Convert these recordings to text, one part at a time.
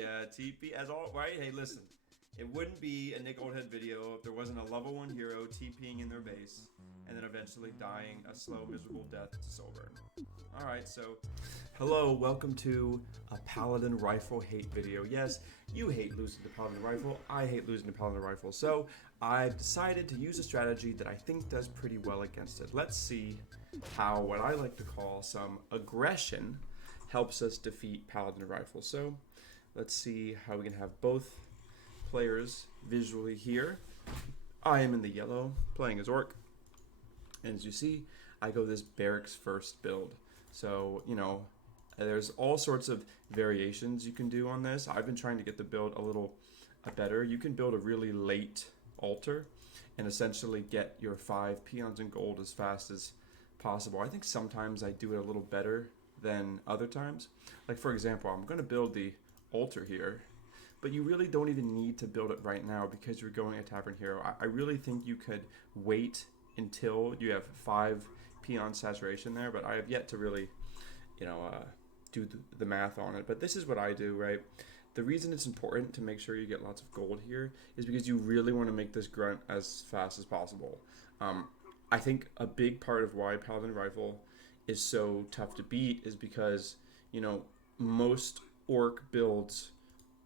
yeah, TP as all right. Hey, listen, it wouldn't be a Nick Oldhead video if there wasn't a level 1 hero TPing in their base and then eventually dying a slow, miserable death to Soulburn. Alright, so hello, welcome to a Paladin Rifle hate video. Yes, you hate losing to Paladin Rifle, I hate losing to Paladin Rifle, so I've decided to use a strategy that I think does pretty well against it. Let's see how what I like to call some aggression helps us defeat Paladin Rifle. So let's see how we can have both players visually here. I am in the yellow, playing as Orc, and as you see, I go this barracks first build. So, you know, there's all sorts of variations you can do on this. I've been trying to get the build a little better. You can build a really late altar and essentially get your 5 peons in gold as fast as possible. I think sometimes I do it a little better than other times. Like, for example, I'm going to build the altar here, but you really don't even need to build it right now because you're going a tavern hero. I really think you could wait until you have 5 peon saturation there, but I have yet to really, do the math on it. But this is what I do, right? The reason it's important to make sure you get lots of gold here is because you really want to make this grunt as fast as possible. I think a big part of why Paladin Rifle is so tough to beat is because, you know, most orc builds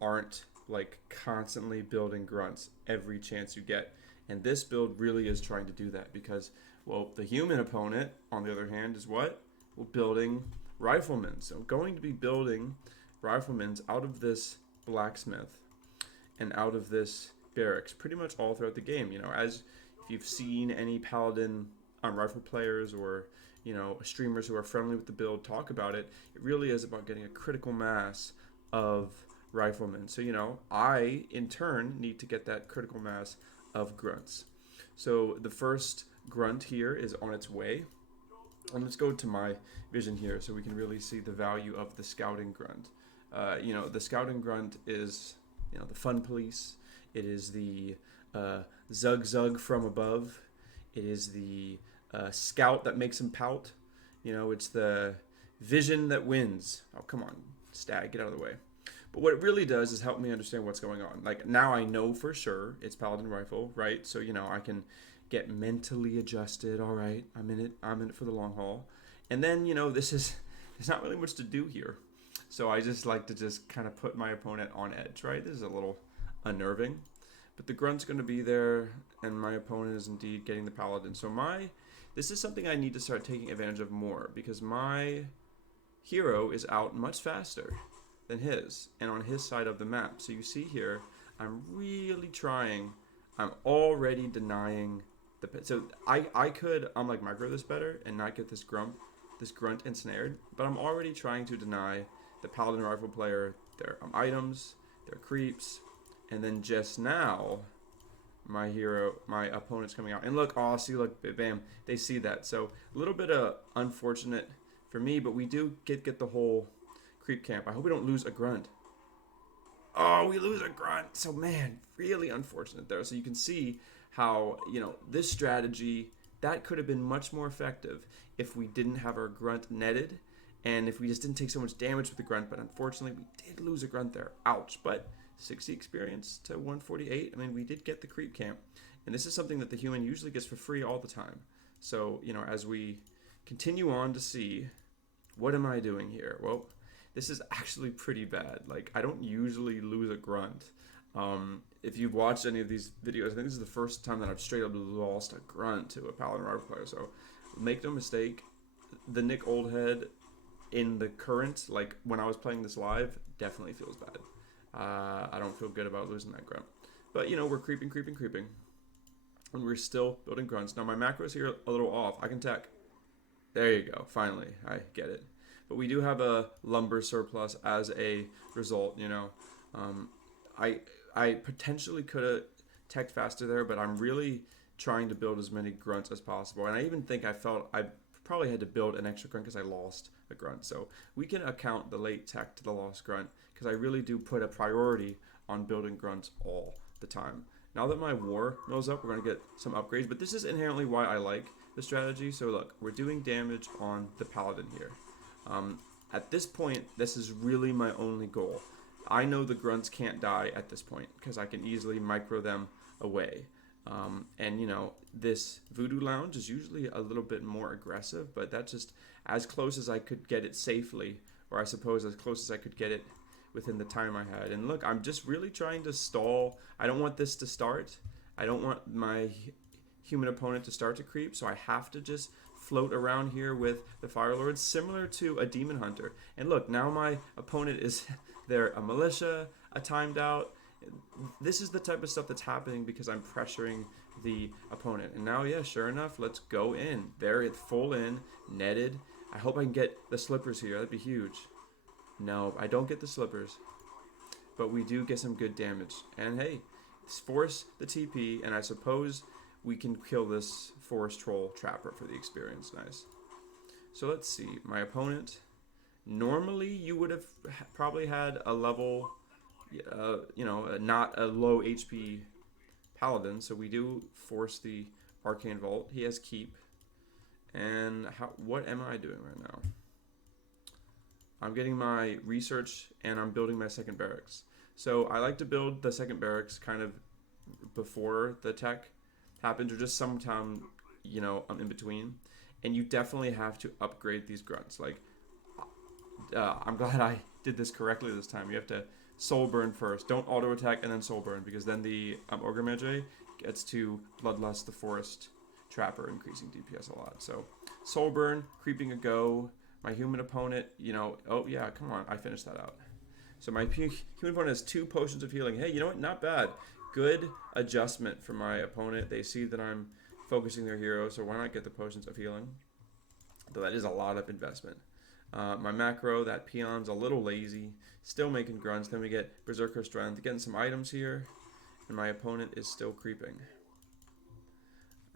aren't like constantly building grunts every chance you get. And this build really is trying to do that because, well, the human opponent, on the other hand, is what? Well, building riflemen. So I'm going to be building riflemen out of this blacksmith and out of this barracks pretty much all throughout the game. You know, as if you've seen any Paladin rifle players or, you know, streamers who are friendly with the build talk about it, it really is about getting a critical mass of riflemen. So, you know, I, in turn, need to get that critical mass of grunts. So the first grunt here is on its way. And let's go to my vision here so we can really see the value of the scouting grunt. You know, the scouting grunt is, you know, the fun police. It is the zug zug from above. It is the scout that makes him pout. You know, it's the vision that wins. Oh, come on, stag, get out of the way. But what it really does is help me understand what's going on. Like, now I know for sure it's Paladin Rifle, right? So, you know, I can get mentally adjusted. All right, I'm in it for the long haul. And then, you know, there's not really much to do here. So I just like to just kind of put my opponent on edge, right? This is a little unnerving. But the grunt's going to be there, and my opponent is indeed getting the Paladin. So this is something I need to start taking advantage of more because my hero is out much faster than his and on his side of the map. So you see here, I'm really trying. I'm already denying the pit. So I could like micro this better and not get this grunt ensnared, but I'm already trying to deny the Paladin Rifle player their items, their creeps, and then just now my opponent's coming out. And look, oh, see, look, bam, they see that. So a little bit of unfortunate for me, but we do get the whole creep camp. I hope we don't lose a grunt. Oh, we lose a grunt. So, man, really unfortunate there. So you can see how, you know, this strategy, that could have been much more effective if we didn't have our grunt netted and if we just didn't take so much damage with the grunt. But unfortunately, we did lose a grunt there. Ouch. But 60 experience to 148. I mean, we did get the creep camp. And this is something that the human usually gets for free all the time. So, you know, as we continue on to see, what am I doing here? Well, this is actually pretty bad. Like, I don't usually lose a grunt. If you've watched any of these videos, I think this is the first time that I've straight up lost a grunt to a Paladin Rifle player. So make no mistake, the Nick Oldhead in the current, like when I was playing this live, definitely feels bad. I don't feel good about losing that grunt. But, you know, we're creeping. And we're still building grunts. Now, my macros here a little off. I can tech. There you go. Finally, I get it. But we do have a lumber surplus as a result, you know. I potentially could have teched faster there, but I'm really trying to build as many grunts as possible. And I even think I felt I probably had to build an extra grunt because I lost a grunt. So we can account the late tech to the lost grunt because I really do put a priority on building grunts all the time. Now that my war mill's up, we're going to get some upgrades. But this is inherently why I like the strategy. So look, we're doing damage on the Paladin here. At this point, this is really my only goal. I know the grunts can't die at this point because I can easily micro them away. And, you know, this Voodoo Lounge is usually a little bit more aggressive, but that's just as close as I could get it safely, or I suppose as close as I could get it within the time I had. And look, I'm just really trying to stall. I don't want this to start. I don't want my human opponent to start to creep, so I have to just float around here with the Firelord, similar to a Demon Hunter. And look, now my opponent is they're a militia, a timed out. This is the type of stuff that's happening because I'm pressuring the opponent. And now, yeah, sure enough, let's go in. They're at full in, netted. I hope I can get the slippers here. That'd be huge. No, I don't get the slippers. But we do get some good damage. And hey, force the TP, and I suppose we can kill this forest troll trapper for the experience. Nice. So let's see. My opponent, normally you would have probably had a level, you know, not a low HP paladin. So we do force the arcane vault. He has keep. And what am I doing right now? I'm getting my research and I'm building my second barracks. So I like to build the second barracks kind of before the tech happens, or just sometime, you know, in between. And you definitely have to upgrade these grunts. Like, I'm glad I did this correctly this time. You have to soul burn first. Don't auto attack and then soul burn, because then the ogre mage gets to bloodlust the forest trapper, increasing DPS a lot. So soul burn, creeping a go. My human opponent, you know, oh yeah, come on, I finished that out. So my human opponent has 2 potions of healing. Hey, you know what? Not bad. Good adjustment for my opponent. They see that I'm focusing their hero, so why not get the potions of healing? Though that is a lot of investment. My macro, that peon's a little lazy. Still making grunts. Then we get Berserker Strength. Getting some items here. And my opponent is still creeping.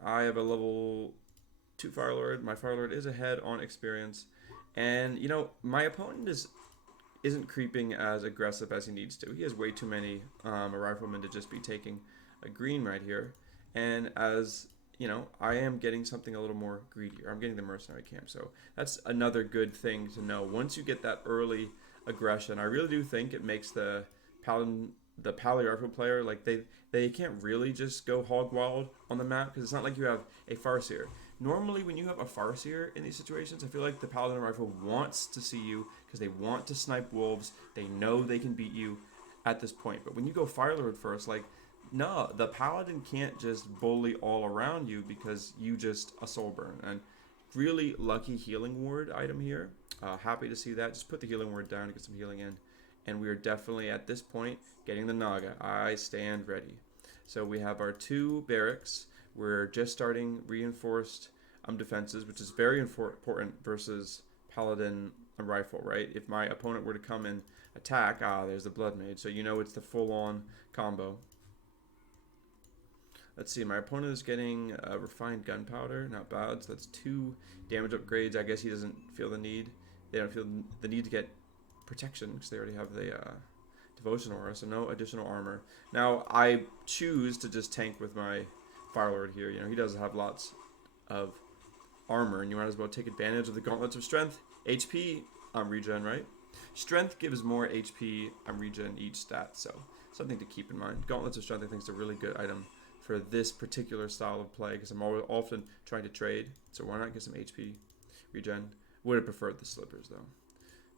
I have a level 2 Firelord. My Firelord is ahead on experience. And, you know, my opponent isn't creeping as aggressive as he needs to. He has way too many a rifleman to just be taking a green right here. And as, you know, I am getting something a little more greedier. I'm getting the mercenary camp. So that's another good thing to know. Once you get that early aggression, I really do think it makes the Paladin Rifle player, like they can't really just go hog wild on the map, because it's not like you have a Farseer. Normally, when you have a Farseer in these situations, I feel like the Paladin Rifle wants to see you because they want to snipe wolves. They know they can beat you at this point. But when you go Firelord first, like, no, the Paladin can't just bully all around you because you just a soul burn. And really lucky healing ward item here. Happy to see that. Just put the healing ward down to get some healing in. And we are definitely, at this point, getting the Naga. I stand ready. So we have our 2 barracks. We're just starting reinforced defenses, which is very important versus Paladin Rifle, right? If my opponent were to come and attack, there's the Blood Mage. So you know it's the full-on combo. Let's see, my opponent is getting refined gunpowder. Not bad. So that's 2 damage upgrades. I guess he doesn't feel the need. They don't feel the need to get protection because they already have the devotion aura, so no additional armor. Now I choose to just tank with my Firelord here. You know, he does have lots of armor, and you might as well take advantage of the gauntlets of strength. HP regen, right? Strength gives more HP regen each stat, so something to keep in mind. Gauntlets of strength, I think, is a really good item for this particular style of play, because I'm often trying to trade, so why not get some HP regen? Would have preferred the slippers though.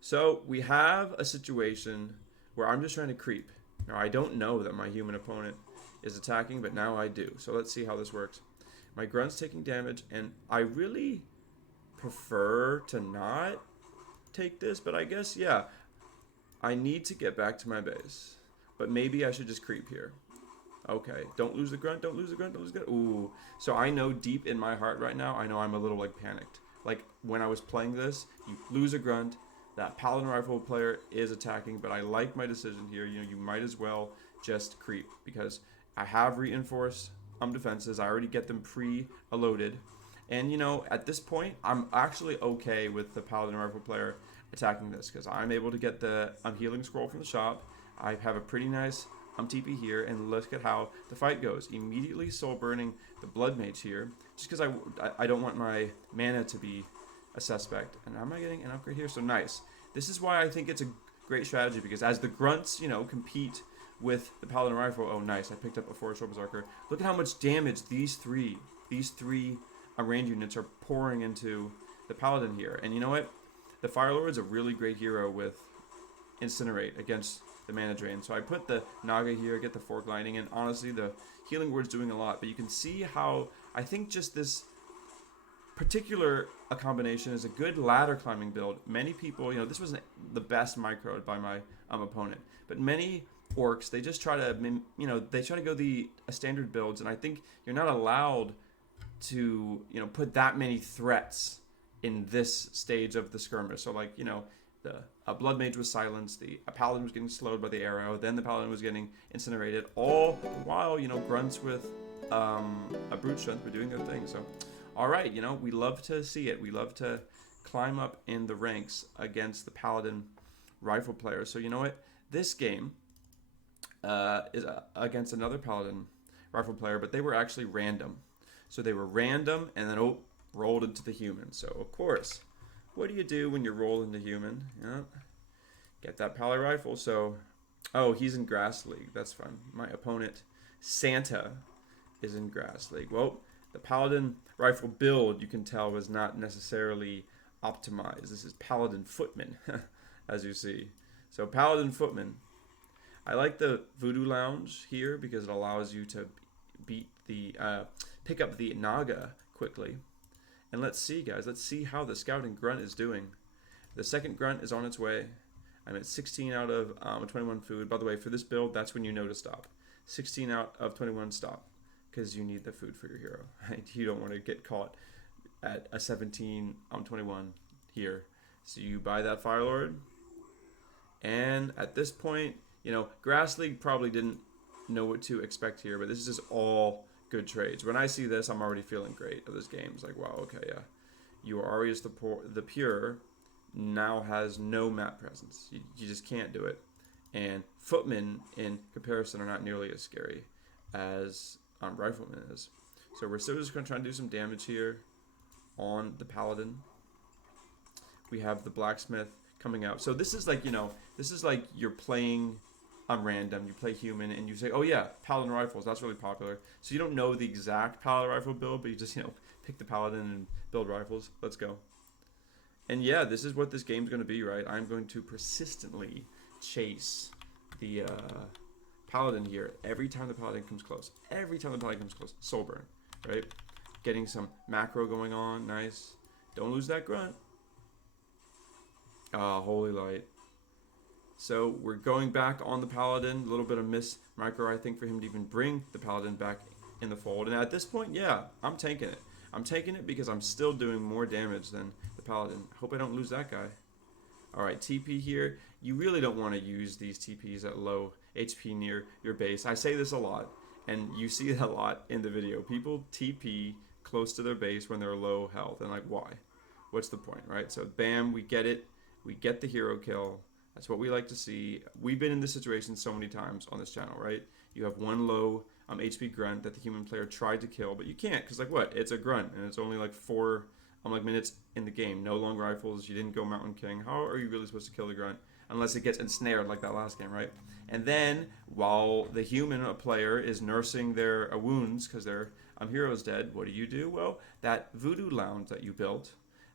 So we have a situation where I'm just trying to creep. Now I don't know that my human opponent is attacking, but now I do. So let's see how this works. My grunt's taking damage, and I really prefer to not take this, but I guess, yeah, I need to get back to my base. But maybe I should just creep here. Okay, don't lose the grunt, don't lose the grunt, don't lose the grunt. Ooh, so I know deep in my heart right now, I know I'm a little, like, panicked. Like, when I was playing this, you lose a grunt, that Paladin Rifle player is attacking, but I like my decision here. You know, you might as well just creep, because I have reinforced defenses. I already get them pre-loaded. And, you know, at this point, I'm actually okay with the Paladin Rifle player attacking this, because I'm able to get the healing scroll from the shop. I have a pretty nice TP here, and look at how the fight goes. Immediately soul burning the Blood Mage here, just because I don't want my mana to be a suspect. And am I getting an upgrade here? So nice. This is why I think it's a great strategy because as the Grunts, you know, compete with the Paladin Rifle. Oh, nice. I picked up a Forest Berserker. Look at how much damage these three range units are pouring into the Paladin here. And you know what? The Firelord's a really great hero with Incinerate against the mana drain. So I put the Naga here, get the Fork Lightning, and honestly, the Healing Word's doing a lot. But you can see how I think just this particular combination is a good ladder climbing build. Many people, you know, this wasn't the best microed by my opponent, but many orcs, they just try to, you know, they try to go the standard builds, and I think you're not allowed to, you know, put that many threats in this stage of the skirmish. So like, you know, the Blood Mage was silenced, the Paladin was getting slowed by the arrow, then the Paladin was getting incinerated, all the while, you know, Grunts with a brute strength were doing their thing. So, all right, you know, we love to see it. We love to climb up in the ranks against the Paladin Rifle players. So you know what? This game is against another Paladin Rifle player, but they were actually random. So they were random and then rolled into the human. So of course, what do you do when you roll into human? Yeah, get that Paladin Rifle. So, oh, he's in Grass League. That's fun. My opponent, Santa, is in Grass League. Well, the Paladin Rifle build, you can tell, was not necessarily optimized. This is Paladin Footman, as you see. So Paladin Footman. I like the Voodoo Lounge here because it allows you to pick up the Naga quickly. And let's see, guys. Let's see how the Scouting Grunt is doing. The second Grunt is on its way. I'm at 16 out of 21 food. By the way, for this build, that's when you know to stop. 16 out of 21 stop. Because you need the food for your hero. Right? You don't want to get caught at a 17 on 21 here. So you buy that Firelord. And at this point, you know, Grass League probably didn't know what to expect here, but this is just all good trades. When I see this, I'm already feeling great of this game. It's like, wow, okay, yeah. You are always the Pure now has no map presence. You just can't do it. And Footmen, in comparison, are not nearly as scary as Rifleman is. So we're still just going to try and do some damage here on the Paladin. We have the Blacksmith coming out. So this is like, you know, this is like you're playing on random. You play human and you say, oh yeah, Paladin Rifles, that's really popular. So you don't know the exact Paladin Rifle build, but you just, you know, pick the Paladin and build rifles. Let's go. And yeah, this is what this game's going to be, right? I'm going to persistently chase the Paladin here every time the Paladin comes close. Every time the Paladin comes close. Soulburn, right? Getting some macro going on. Nice. Don't lose that Grunt. Ah, Holy Light. So we're going back on the Paladin. A little bit of miss micro, I think, for him to even bring the Paladin back in the fold. And at this point, yeah, I'm tanking it. I'm taking it because I'm still doing more damage than the Paladin. Hope I don't lose that guy. Alright, TP here. You really don't want to use these TPs at low HP near your base. I say this a lot, and you see it a lot in the video. People TP close to their base when they're low health, and like, why? What's the point, right? So bam, we get it. We get the hero kill. That's what we like to see. We've been in this situation so many times on this channel, right? You have one low HP grunt that the human player tried to kill, but you can't, because like what? It's a grunt, and it's only like 4 minutes in the game. No long rifles. You didn't go Mountain King. How are you really supposed to kill the grunt? Unless it gets ensnared like that last game, right? And then, while the human player is nursing their wounds because their hero's dead, what do? Well, that Voodoo Lounge that you built,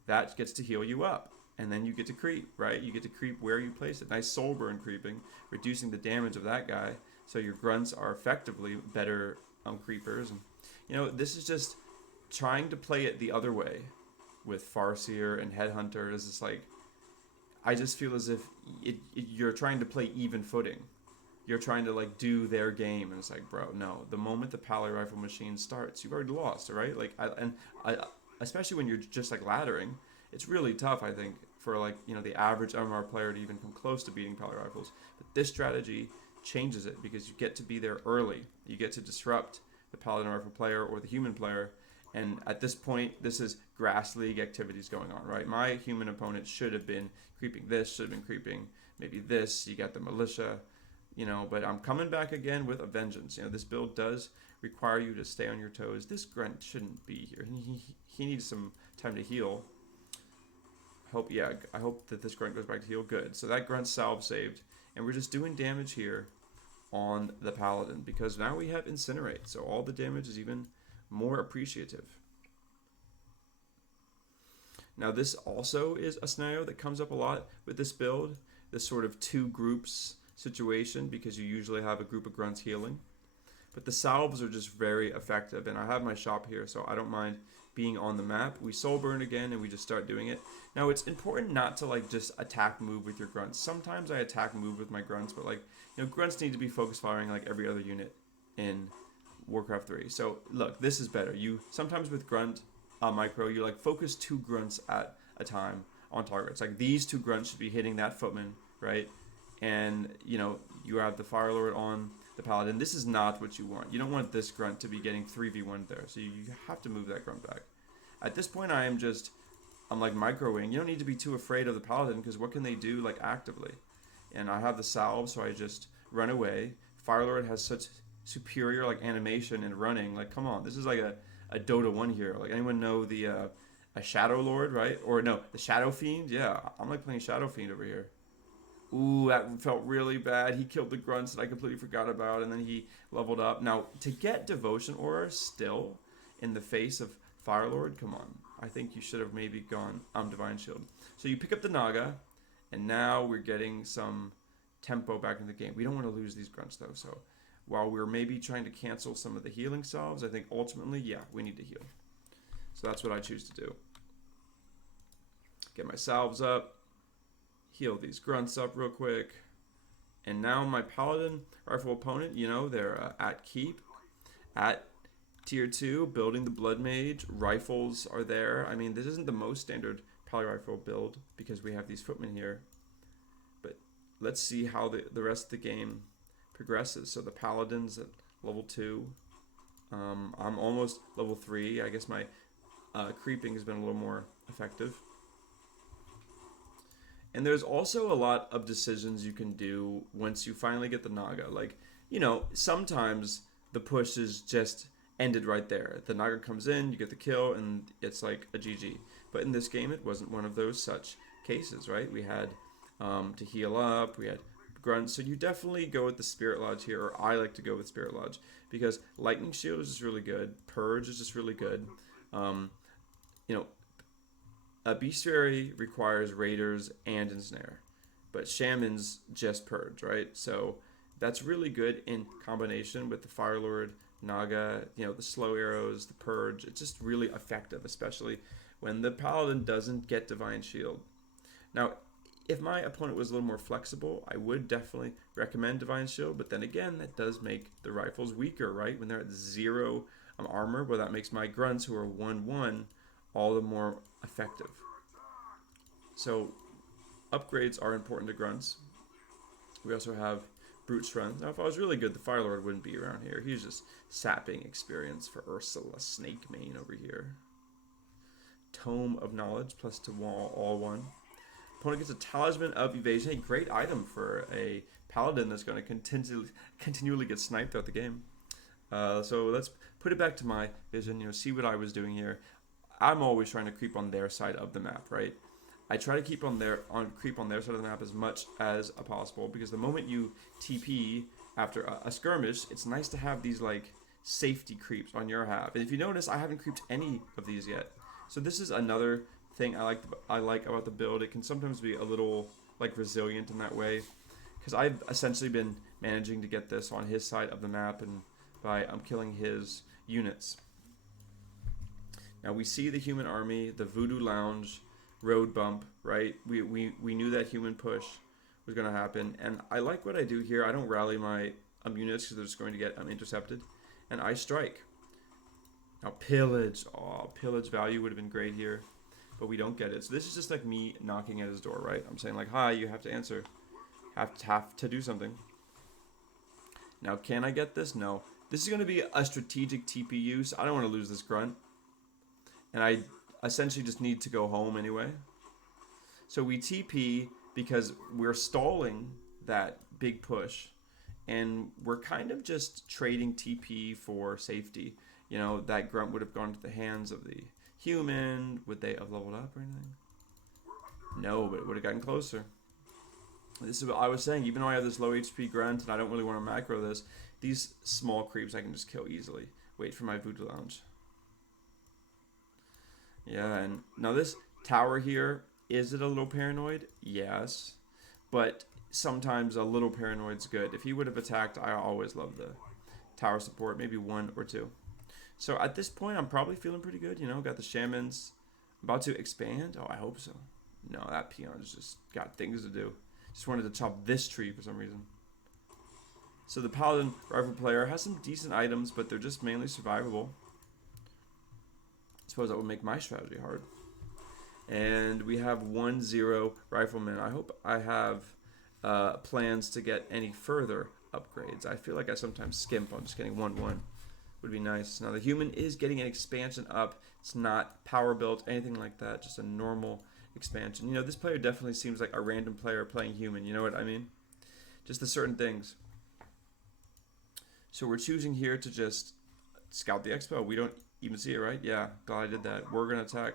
that gets to heal you up. And then you get to creep, right? You get to creep where you place it. Nice soul burn creeping, reducing the damage of that guy. So your grunts are effectively better creepers. And, you know, this is just trying to play it the other way with Farseer and Headhunters. It's like, I just feel as if you're trying to play even footing. You're trying to like do their game, and it's like, bro, no. The moment the Paladin Rifle machine starts, you've already lost, right? Like, especially when you're just like laddering, it's really tough, I think, for like, you know, the average MMR player to even come close to beating Paladin Rifles. But this strategy changes it because you get to be there early. You get to disrupt the Paladin Rifle player or the human player. And at this point, this is Grass League activities going on, right? My human opponent should have been creeping this, should have been creeping maybe this. You got the militia, you know, but I'm coming back again with a vengeance. You know, this build does require you to stay on your toes. This grunt shouldn't be here. He needs some time to heal. I hope that this grunt goes back to heal. Good. So that grunt salve saved. And we're just doing damage here on the Paladin, because now we have Incinerate. So all the damage is even more appreciative. Now this also is a scenario that comes up a lot with this build. This sort of two groups situation, because you usually have a group of grunts healing. But the salves are just very effective, and I have my shop here, so I don't mind being on the map. We Soulburn again, and we just start doing it. Now, it's important not to, like, just attack move with your grunts. Sometimes I attack move with my grunts, but, like, you know, grunts need to be focus firing like every other unit in Warcraft 3. So, look, this is better. You sometimes with grunt micro, you, like, focus 2 grunts at a time on targets. Like, these 2 grunts should be hitting that footman, right? And, you know, you have the Firelord on the Paladin. This is not what you want. You don't want this grunt to be getting 3v1 there. So you have to move that grunt back. At this point, I'm like microing. You don't need to be too afraid of the Paladin, because what can they do, like, actively? And I have the salve, so I just run away. Firelord has such superior, like, animation and running. Like, come on. This is like a Dota 1 hero. Like, anyone know the a Shadow Lord, right? Or no, the Shadow Fiend? Yeah, I'm like playing Shadow Fiend over here. Ooh, that felt really bad. He killed the grunts that I completely forgot about, and then he leveled up. Now, to get Devotion Aura still in the face of Firelord, come on. I think you should have maybe gone Divine Shield. So you pick up the Naga, and now we're getting some tempo back in the game. We don't want to lose these grunts, though. So while we're maybe trying to cancel some of the healing salves, I think ultimately, yeah, we need to heal. So that's what I choose to do. Get my salves up. Heal these grunts up real quick. And now my Paladin Rifle opponent, you know, they're at keep, at tier 2, building the Blood Mage. Rifles are there. I mean, this isn't the most standard Paladin Rifle build, because we have these footmen here. But let's see how the rest of the game progresses. So the Paladin's at level 2. I'm almost level 3. I guess my creeping has been a little more effective. And there's also a lot of decisions you can do once you finally get the Naga. Like, you know, sometimes the push is just ended right there. The Naga comes in, you get the kill, and it's like a GG. But in this game, it wasn't one of those such cases, right? We had to heal up, we had grunts. So you definitely go with the Spirit Lodge here, or I like to go with Spirit Lodge, because Lightning Shield is just really good. Purge is just really good. You know, a Bestiary requires Raiders and Ensnare, but Shamans just Purge, right? So that's really good in combination with the Firelord, Naga, you know, the slow arrows, the Purge. It's just really effective, especially when the Paladin doesn't get Divine Shield. Now, if my opponent was a little more flexible, I would definitely recommend Divine Shield, but then again, that does make the rifles weaker, right? When they're at 0 armor, well, that makes my grunts, who are 1-1, all the more effective. So upgrades are important to grunts. We also have brute strength. Now, if I was really good, the Firelord wouldn't be around here. He's just sapping experience for Ursula Snakemane over here. Tome of Knowledge plus to all 1. Opponent gets a Talisman of Evasion. A great item for a Paladin that's going to continually get sniped throughout the game. So let's put it back to my vision. You know, see what I was doing here. I'm always trying to creep on their side of the map, right? I try to creep on their side of the map as much as possible, because the moment you TP after a skirmish, it's nice to have these, like, safety creeps on your half. And if you notice, I haven't creeped any of these yet. So this is another thing I like about the build. It can sometimes be a little, like, resilient in that way, because I've essentially been managing to get this on his side of the map, and by killing his units. Now we see the human army, the Voodoo Lounge, road bump, right? We knew that human push was going to happen, and I like what I do here. I don't rally my units because they're just going to get intercepted, and I strike. Now Pillage, Pillage value would have been great here, but we don't get it. So this is just like me knocking at his door, right? I'm saying, like, hi, you have to answer, have to do something. Now, can I get this? No. This is going to be a strategic TP use. I don't want to lose this grunt, and I essentially just need to go home anyway. So we TP because we're stalling that big push, and we're kind of just trading TP for safety. You know, that grunt would have gone to the hands of the human. Would they have leveled up or anything? No, but it would have gotten closer. This is what I was saying. Even though I have this low HP grunt and I don't really want to macro this, these small creeps I can just kill easily. Wait for my Voodoo Lounge. Yeah, and now this tower here, is it a little paranoid? Yes. But sometimes a little paranoid's good. If he would have attacked, I always love the tower support, maybe 1 or 2. So at this point, I'm probably feeling pretty good. You know, got the shamans about to expand. Oh, I hope so. No, that peon's just got things to do. Just wanted to chop this tree for some reason. So the Paladin Rifle player has some decent items, but they're just mainly survivable. I suppose that would make my strategy hard. And we have 1-0 Rifleman. I hope I have plans to get any further upgrades. I feel like I sometimes skimp on just getting 1-1. Would be nice. Now the human is getting an expansion up. It's not power built, anything like that. Just a normal expansion. You know, this player definitely seems like a random player playing human. You know what I mean? Just the certain things. So we're choosing here to just scout the expo. We don't even see it, right? Yeah, glad I did that. We're going to attack.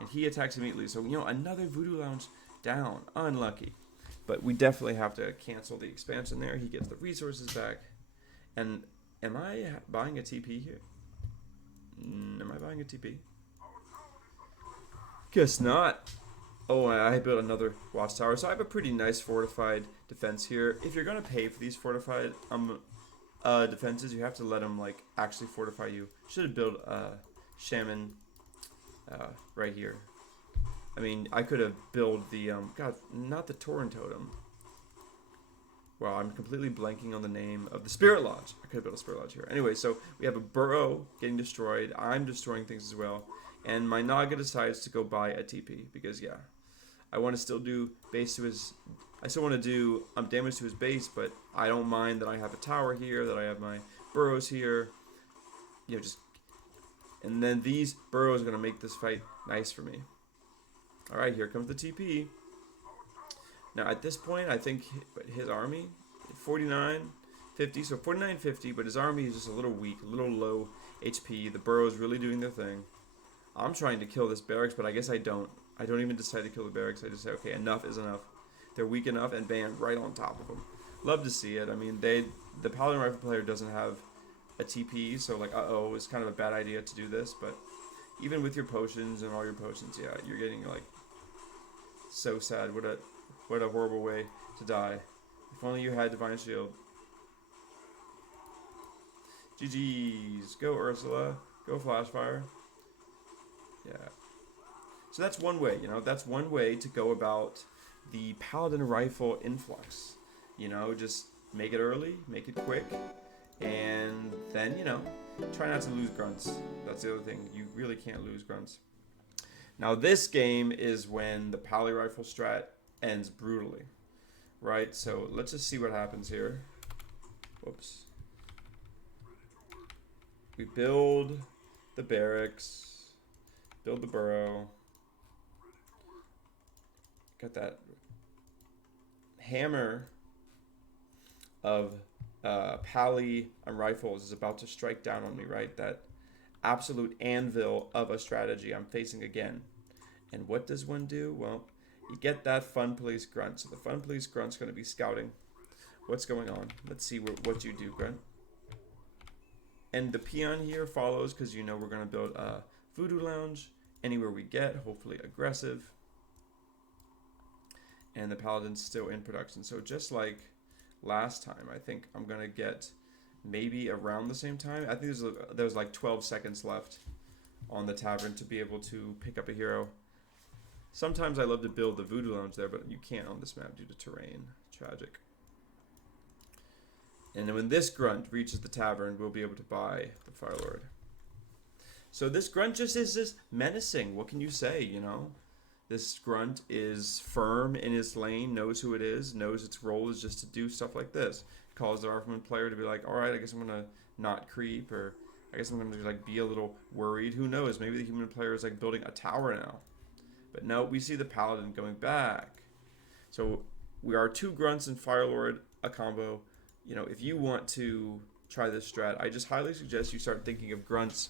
And he attacks immediately. So, you know, another Voodoo Lounge down. Unlucky. But we definitely have to cancel the expansion there. He gets the resources back. And am I buying a TP here? Am I buying a TP? Guess not. Oh, I built another watchtower. So I have a pretty nice fortified defense here. If you're going to pay for these fortified defenses, you have to let them, like, actually fortify you. Should have built a shaman right here. I mean, I could have built the, God, not the Tauren totem. Wow, I'm completely blanking on the name of the Spirit Lodge. I could have built a Spirit Lodge here. Anyway, so we have a burrow getting destroyed. I'm destroying things as well. And my Naga decides to go buy a TP because, yeah, I want to still do base to his... I still want to do damage to his base, but I don't mind that I have a tower here, that I have my burrows here. You know, just... And then these burrows are going to make this fight nice for me. Alright, here comes the TP. Now, at this point, I think his army, 49-50, so 49-50, but his army is just a little weak, a little low HP. The burrows really doing their thing. I'm trying to kill this barracks, but I guess I don't. I don't even decide to kill the barracks. I just say, okay, enough is enough. They're weak enough, and bam, right on top of them. Love to see it. I mean, the Paladin Rifle player doesn't have a TP, so like, uh-oh, it's kind of a bad idea to do this, but even with your potions and all your potions, yeah, you're getting, like, so sad. What a horrible way to die. If only you had Divine Shield. GG's. Go, Ursula. Go, Flashfire. Yeah. So that's one way, you know, that's one way to go about the Paladin Rifle influx. You know, just make it early, make it quick, and then, you know, try not to lose grunts. That's the other thing. You really can't lose grunts. Now, this game is when the Paladin Rifle strat ends brutally, right? So let's just see what happens here. Whoops. We build the barracks, build the burrow. Got that hammer of Pally and rifles is about to strike down on me, right? That absolute anvil of a strategy I'm facing again. And what does one do? Well, you get that Fun Police Grunt. So the Fun Police Grunt's going to be scouting what's going on. Let's see what you do, Grunt. And the peon here follows because, you know, we're going to build a Voodoo Lounge anywhere we get, hopefully aggressive. And the Paladin's still in production. So just like last time, I think I'm going to get maybe around the same time. I think there's like 12 seconds left on the tavern to be able to pick up a hero. Sometimes I love to build the Voodoo Lounge there, but you can't on this map due to terrain. Tragic. And then when this Grunt reaches the tavern, we'll be able to buy the Firelord. So this Grunt just is this menacing. What can you say, you know? This Grunt is firm in his lane, knows who it is, knows its role is just to do stuff like this. Calls the Rifleman player to be like, alright, I guess I'm going to not creep, or I guess I'm going to like be a little worried. Who knows? Maybe the human player is like building a tower now. But no, we see the Paladin going back. So we are 2 Grunts and Firelord, a combo. You know, if you want to try this strat, I just highly suggest you start thinking of Grunts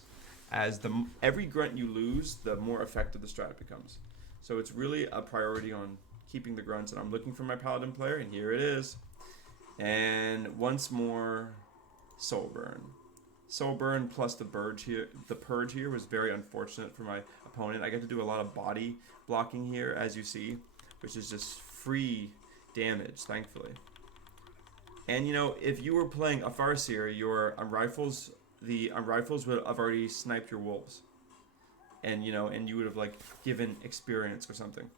as every Grunt you lose, the more effective the strat becomes. So it's really a priority on keeping the grunts, and I'm looking for my paladin player, and here it is. And once more, Soulburn. Soulburn plus the purge here was very unfortunate for my opponent. I get to do a lot of body blocking here, as you see, which is just free damage, thankfully. And you know, if you were playing a Farseer, your rifles, rifles would have already sniped your wolves, and you know, and you would have like given experience or something.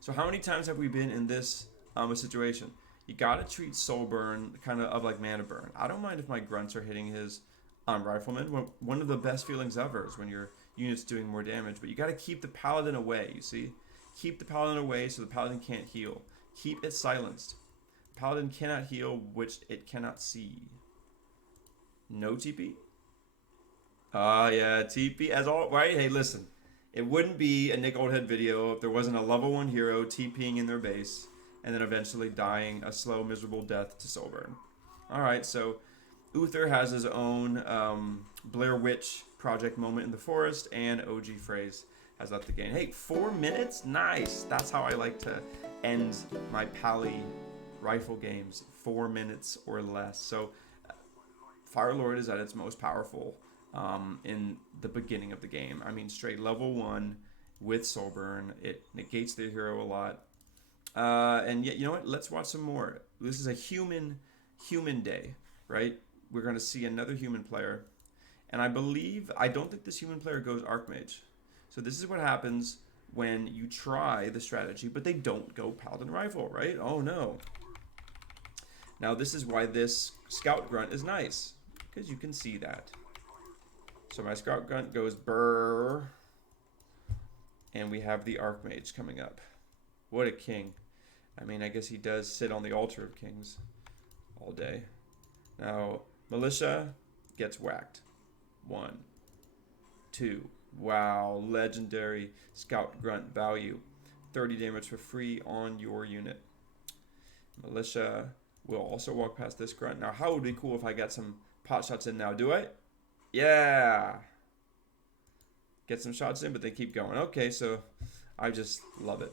So how many times have we been in this a situation? You gotta treat Soulburn kind of like mana burn. I don't mind if my grunts are hitting his rifleman. One of the best feelings ever is when your unit's doing more damage, but you gotta keep the paladin away, you see? Keep the paladin away so the paladin can't heal. Keep it silenced. Paladin cannot heal, which it cannot see. No TP? Yeah, TP as all, right? Hey, listen. It wouldn't be a Nick Oldhead video if there wasn't a level 1 hero TPing in their base and then eventually dying a slow, miserable death to Soulburn. Alright, so Uther has his own Blair Witch project moment in the forest, and OG Phrase has left the game. Hey, 4 minutes? Nice! That's how I like to end my Pally rifle games. 4 minutes or less. So Firelord is at its most powerful in the beginning of the game. I mean, straight level 1 with Soulburn. It negates the hero a lot. And yet, you know what? Let's watch some more. This is a human day, right? We're going to see another human player. And I don't think this human player goes Archmage. So this is what happens when you try the strategy, but they don't go Paladin Rifle, right? Oh, no. Now, this is why this Scout Grunt is nice, because you can see that. So my Scout Grunt goes brrr. And we have the Archmage coming up. What a king. I mean, I guess he does sit on the altar of kings all day. Now, Militia gets whacked. 1, 2. Wow, legendary Scout Grunt value. 30 damage for free on your unit. Militia will also walk past this Grunt. Now, how would it be cool if I got some pot shots in now? Do I? Yeah. Get some shots in, but they keep going. Okay, so I just love it.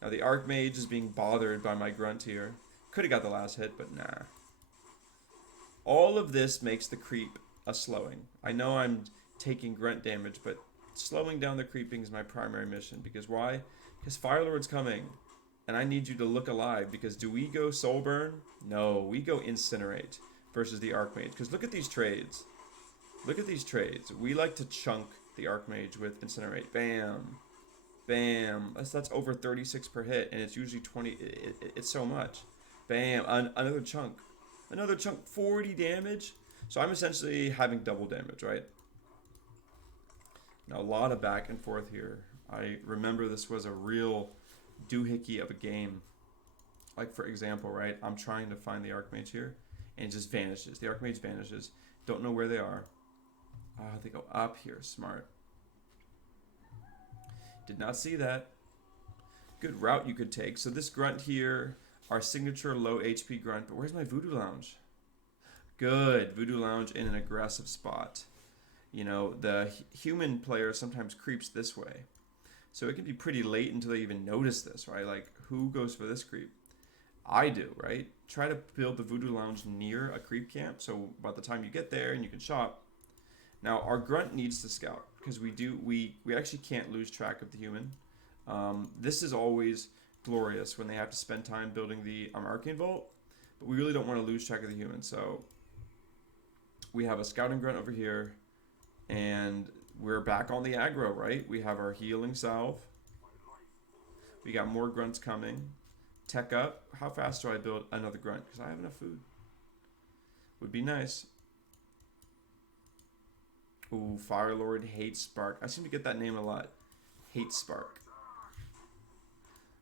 Now the Archmage is being bothered by my Grunt here. Could have got the last hit, but nah. All of this makes the creep a slowing. I know I'm taking Grunt damage, but slowing down the creeping is my primary mission. Because why? Because Firelord's coming. And I need you to look alive. Because do we go Soulburn? No, we go Incinerate versus the Archmage. Because look at these trades. Look at these trades. We like to chunk the Archmage with Incinerate. Bam. Bam. That's over 36 per hit, and it's usually 20. It's so much. Bam. Another chunk. Another chunk. 40 damage. So I'm essentially having double damage, right? Now, a lot of back and forth here. I remember this was a real doohickey of a game. Like, for example, right? I'm trying to find the Archmage here, and it just vanishes. The Archmage vanishes. Don't know where they are. They go up here. Smart. Did not see that. Good route you could take. So this Grunt here, our signature low HP Grunt. But where's my Voodoo Lounge? Good. Voodoo Lounge in an aggressive spot. You know, the human player sometimes creeps this way. So it can be pretty late until they even notice this, right? Like, who goes for this creep? I do, right? Try to build the Voodoo Lounge near a creep camp. So by the time you get there and you can shop. Now, our Grunt needs to scout. Because we actually can't lose track of the human. This is always glorious when they have to spend time building the Arcane Vault, but we really don't want to lose track of the human. So we have a Scouting Grunt over here, and we're back on the aggro, right? We have our Healing Salve. We got more Grunts coming. Tech up. How fast do I build another Grunt? Because I have enough food. Would be nice. Ooh, Firelord hates Spark. I seem to get that name a lot. Hate Spark.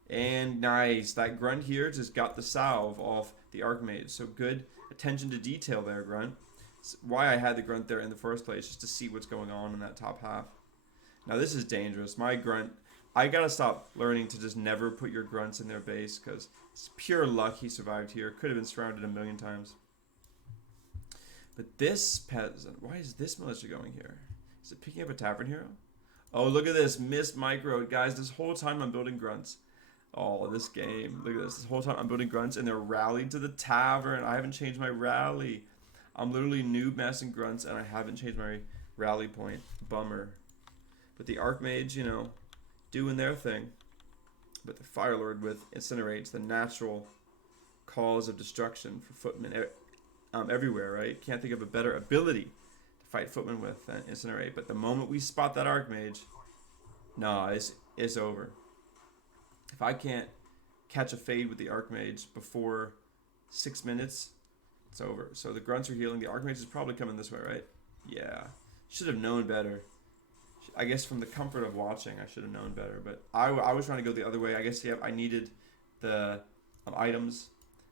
And nice. That Grunt here just got the salve off the Archmage. So good attention to detail there, Grunt. It's why I had the Grunt there in the first place, just to see what's going on in that top half. Now this is dangerous. My Grunt, I gotta stop learning to just never put your Grunts in their base, because it's pure luck he survived here. Could have been surrounded a million times. But this peasant, why is this militia going here? Is it picking up a tavern hero? Oh, look at this. Missed micro. Guys, this whole time I'm building grunts. Oh, this game. Look at this. This whole time I'm building grunts and they're rallied to the tavern. I haven't changed my rally. I'm literally noob massing grunts and I haven't changed my rally point. Bummer. But the Archmage, you know, doing their thing. But the Firelord with Incinerate's the natural cause of destruction for footmen everywhere, right? Can't think of a better ability to fight footmen with than Incinerate. But the moment we spot that Archmage, nah, it's over. If I can't catch a fade with the Archmage before 6 minutes, it's over. So the grunts are healing. The Archmage is probably coming this way, right? Yeah. Should have known better. I guess from the comfort of watching, I should have known better. But I was trying to go the other way. I guess, yeah, I needed the items.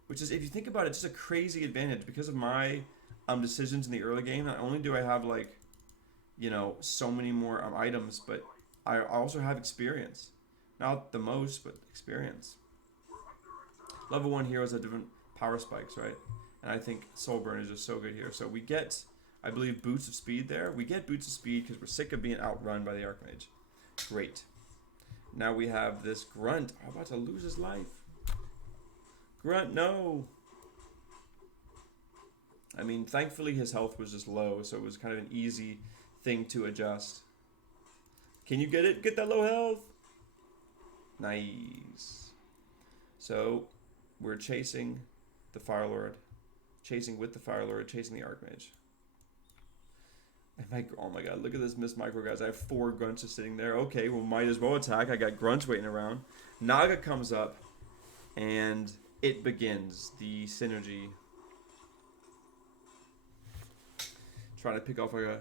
Which is, if you think about it, just a crazy advantage. Because of my decisions in the early game, not only do I have, like, you know, so many more items, but I also have experience. Not the most, but experience. Level 1 heroes have different power spikes, right? And I think Soulburn is just so good here. So we get, I believe, boots of speed there. We get boots of speed because we're sick of being outrun by the Archmage. Great. Now we have this Grunt. Oh, about to lose his life. Grunt, no! I mean, thankfully his health was just low, so it was kind of an easy thing to adjust. Can you get it? Get that low health! Nice. So, we're chasing the Firelord. Chasing with the Firelord, chasing the Archmage. And oh my god, look at this missed micro, guys. I have 4 grunts just sitting there. Okay, well, might as well attack. I got grunts waiting around. Naga comes up, and it begins. The synergy. Trying to pick off like a...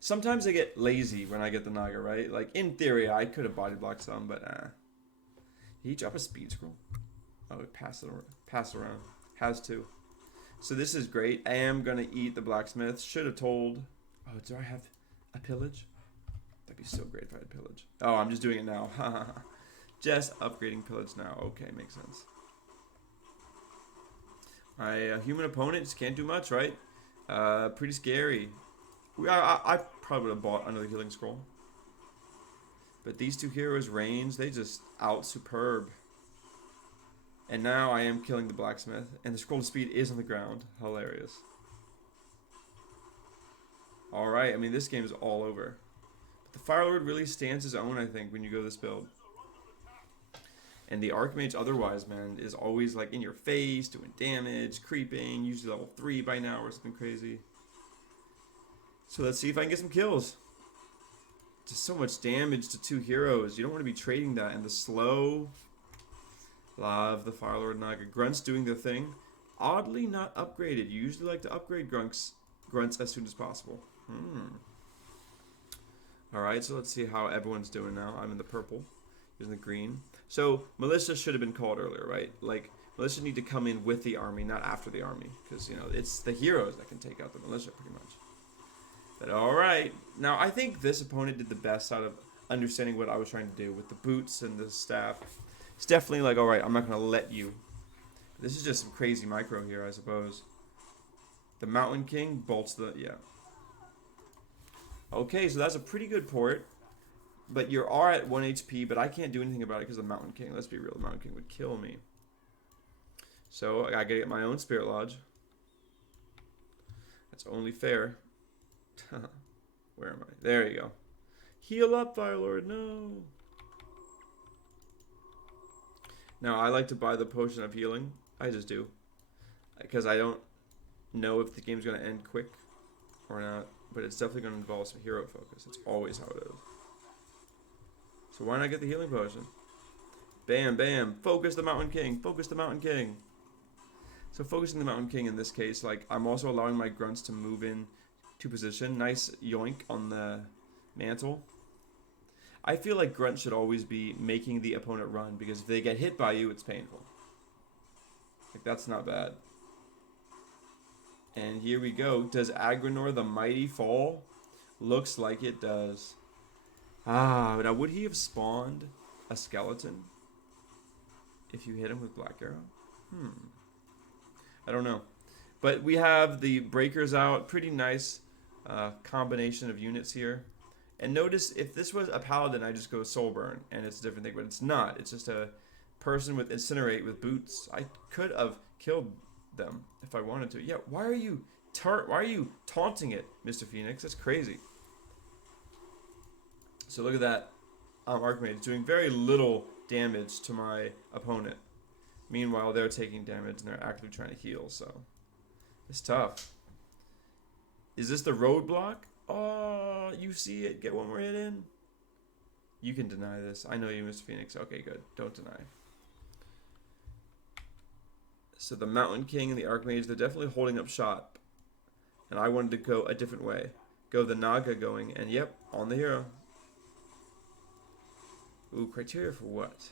Sometimes I get lazy when I get the Naga, right? Like, in theory, I could have body blocked some, but Did he drop a speed scroll? Oh, it passed around. Has to. So this is great. I am going to eat the blacksmith. Should have told... Oh, do I have a pillage? That'd be so great if I had pillage. Oh, I'm just doing it now. Just upgrading pillage now. Okay, makes sense. My human opponent just can't do much, right? Pretty scary. I probably would have bought another healing scroll. But these 2 heroes' range, they just out superb. And now I am killing the blacksmith. And the scroll of speed is on the ground. Hilarious. Alright, I mean, this game is all over. But the Firelord really stands his own, I think, when you go this build. And the Archmage otherwise, man, is always like in your face, doing damage, creeping, usually level 3 by now or something crazy. So let's see if I can get some kills. Just so much damage to 2 heroes. You don't want to be trading that. And the slow... Love the Firelord Naga. Grunts doing their thing. Oddly not upgraded. You usually like to upgrade grunts as soon as possible. Alright, so let's see how everyone's doing now. I'm in the purple. He's in the green. So, militia should have been called earlier, right? Like, militia need to come in with the army, not after the army. Because, you know, it's the heroes that can take out the militia, pretty much. But, alright. Now, I think this opponent did the best out of understanding what I was trying to do with the boots and the staff. It's definitely like, alright, I'm not going to let you. This is just some crazy micro here, I suppose. The Mountain King bolts the... Yeah. Okay, so that's a pretty good port. But you are at 1 HP, but I can't do anything about it because of the Mountain King. Let's be real, the Mountain King would kill me. So, I gotta get my own Spirit Lodge. That's only fair. Where am I? There you go. Heal up, Firelord, no! Now, I like to buy the Potion of Healing. I just do. Because I don't know if the game's gonna end quick or not. But it's definitely gonna involve some hero focus. It's always how it is. So why not get the healing potion? Bam, bam. Focus the Mountain King. Focus the Mountain King. So focusing the Mountain King in this case, like, I'm also allowing my grunts to move in to position. Nice yoink on the mantle. I feel like grunts should always be making the opponent run, because if they get hit by you, it's painful. Like, that's not bad. And here we go. Does Agranor the Mighty fall? Looks like it does. Ah, now would he have spawned a skeleton if you hit him with Black Arrow? I don't know. But we have the breakers out. Pretty nice combination of units here. And notice, if this was a Paladin, I just go Soulburn, and it's a different thing, but it's not. It's just a person with Incinerate with boots. I could have killed them if I wanted to. Yeah, why are you taunting it, Mr. Phoenix? That's crazy. So look at that. Archmage doing very little damage to my opponent. Meanwhile, they're taking damage and they're actively trying to heal, so it's tough. Is this the roadblock? Oh, you see it. Get one more hit in. You can deny this. I know you, Mr. Phoenix. Okay, good. Don't deny. So the Mountain King and the Archmage, they're definitely holding up shop. And I wanted to go a different way. Go the Naga going, and yep, on the hero. Ooh, criteria for what?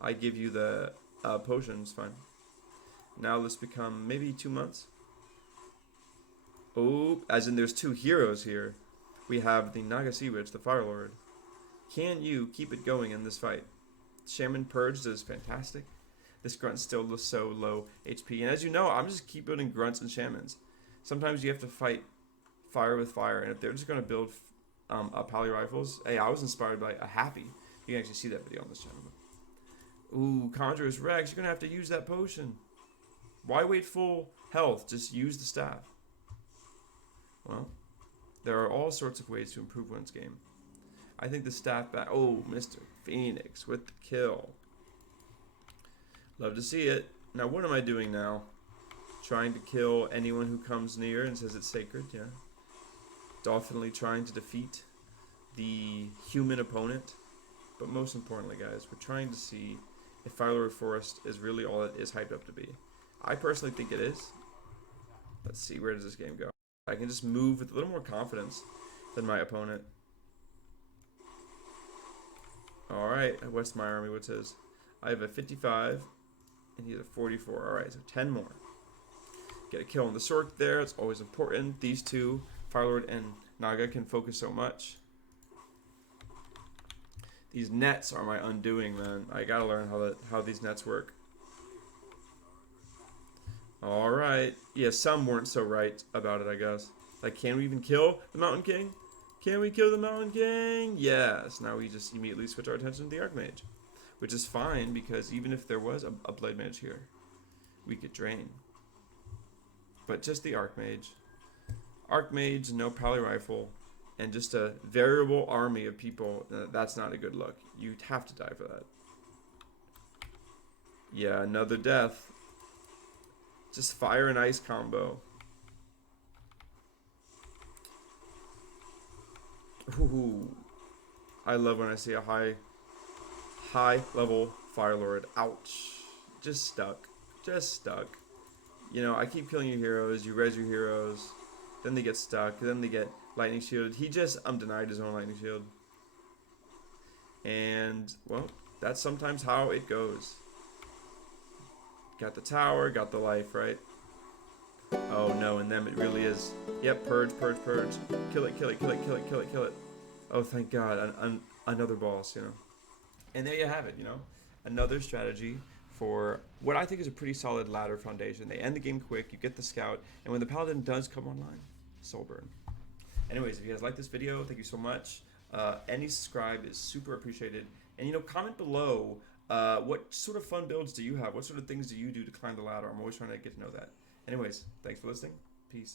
I give you the potions, fine. Now let's become maybe 2 months. Oh, as in there's 2 heroes here. We have the Naga Seawitch, the Firelord. Can you keep it going in this fight? Shaman Purged is fantastic. This Grunt still so low HP. And as you know, I'm just keep building Grunts and Shamans. Sometimes you have to fight fire with fire. And if they're just going to build Paladin Rifles, hey, I was inspired by a Happy. You can actually see that video on this channel. Ooh, Conjurer's Rex, you're going to have to use that potion. Why wait full health? Just use the staff. Well, there are all sorts of ways to improve one's game. I think the staff back... Oh, Mr. Phoenix with the kill. Love to see it. Now, what am I doing now? Trying to kill anyone who comes near and says it's sacred, yeah. Definitely trying to defeat the human opponent. But most importantly, guys, we're trying to see if Firelord Forest is really all it is hyped up to be. I personally think it is. Let's see, where does this game go? I can just move with a little more confidence than my opponent. Alright, what's my army? What's his? I have a 55, and he has a 44. Alright, so 10 more. Get a kill on the Sork there. It's always important. These two, Firelord and Naga, can focus so much. These nets are my undoing, man. I gotta learn how these nets work. Alright. Yeah, some weren't so right about it, I guess. Like, can we even kill the Mountain King? Can we kill the Mountain King? Yes. Now we just immediately switch our attention to the Archmage. Which is fine, because even if there was a Blade Mage here, we could drain. But just the Archmage. Archmage, no Paladin Rifle, and just a variable army of people, that's not a good look. You'd have to die for that. Yeah, another death. Just fire and ice combo. Ooh. I love when I see a high level Firelord. Ouch. Just stuck. Just stuck. You know, I keep killing your heroes, you res your heroes, then they get stuck, then they get lightning shielded. He just denied his own lightning shield. And, well, that's sometimes how it goes. Got the tower, got the life, right? Oh no, and them it really is. Yep, purge, purge, purge. Kill it, kill it, kill it, kill it, kill it, kill it. Oh, thank God, another boss, you know. And there you have it, you know. Another strategy for what I think is a pretty solid ladder foundation. They end the game quick, you get the scout, and when the Paladin does come online, Soulburn. Anyways, if you guys like this video, thank you so much. Any subscribe is super appreciated. And, you know, comment below what sort of fun builds do you have? What sort of things do you do to climb the ladder? I'm always trying to get to know that. Anyways, thanks for listening. Peace.